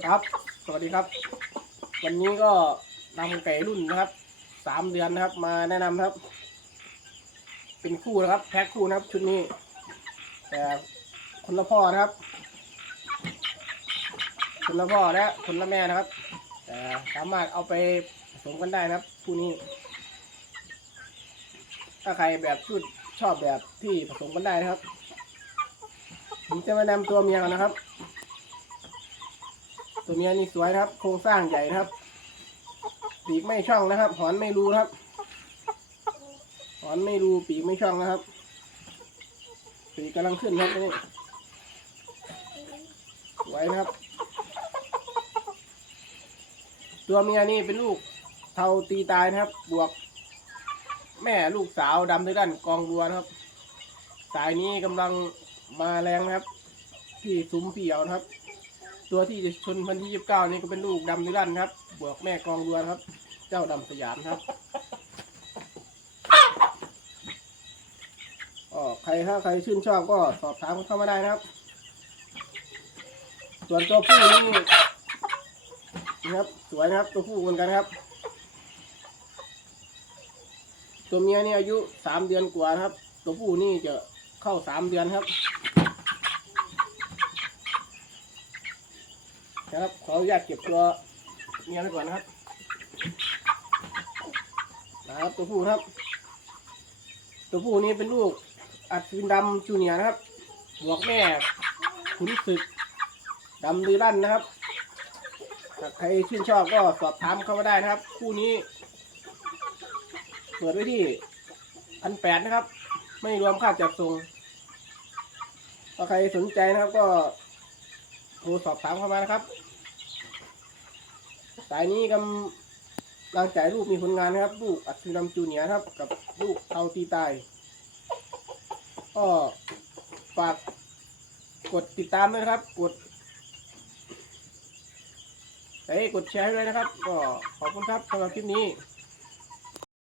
ครับ สวัสดีครับ วันนี้ก็นำไก่รุ่นนะครับ สามเดือนนะครับ มาแนะนำครับ เป็นคู่นะครับ แพ็คคู่นะครับ ชุดนี้ แต่คนละพ่อนะครับ คนละพ่อและคนละแม่นะครับ แต่สามารถเอาไปผสมกันได้นะครับ คู่นี้ ถ้าใครแบบชุดชอบแบบที่ผสมกันได้นะครับ ผมจะมาแนะนำตัวเมียกันนะครับ ตัวเมียนี่สวยนะครับ โครงสร้างใหญ่นะครับปีกไม่ช่องนะครับ หอนไม่รูนะครับ หอนไม่รูปีกไม่ช่องนะครับ ปีกกำลังขึ้นครับนี่สวยนะครับ ตัวเมียนี่เป็นลูกเทาตีตายนะครับ บวก แม่ลูกสาวดำด้วยกันกองบัวนะครับ สายนี้กำลังมาแรงนะครับ ที่ซุ้มเปี่ยวนะครับ ตัวที่จะชนพันที่ยี่สิบเก้านี่ก็เป็นลูกดำด้วยกันครับ บวกแม่กองบัวครับ เจ้าดำสยามครับอ๋อใครถ้าใครชื่นชอบก็สอบถามเข้ามาได้นะครับ ส่วนตัวผู้นี่นะครับ สวยนะครับ ตัวผู้เหมือนกันครับ ตัวเมียนี่อายุสามเดือนกว่าครับ ตัวผู้นี่จะเข้าสามเดือนครับ นะครับ ขออนุญาตเก็บตัวเมียไว้ก่อนนะครับนะครับตัวผู้ครับ ตัวผู้นี้เป็นลูกอัดวินดำจูเนียร์นะครับบวกแม่ขุนศึกดำดือลั่นนะครับถ้าใครชื่นชอบก็สอบถามเข้ามาได้นะครับ คู่นี้เปิดไว้ที่พันแปดนะครับ ไม่รวมค่าจัดส่งถ้าใครสนใจนะครับก็ โทรสอบถามเข้ามานะครับ สายนี้กำลังจ่ายรูปมีผลงานนะครับ ลูกอัศวินจูเนียครับ กับลูกเทาตีตาย ก็ฝากกดติดตามด้วยนะครับ กดไลค์กดแชร์ให้ด้วยนะครับ ก็ขอบคุณครับสำหรับคลิปนี้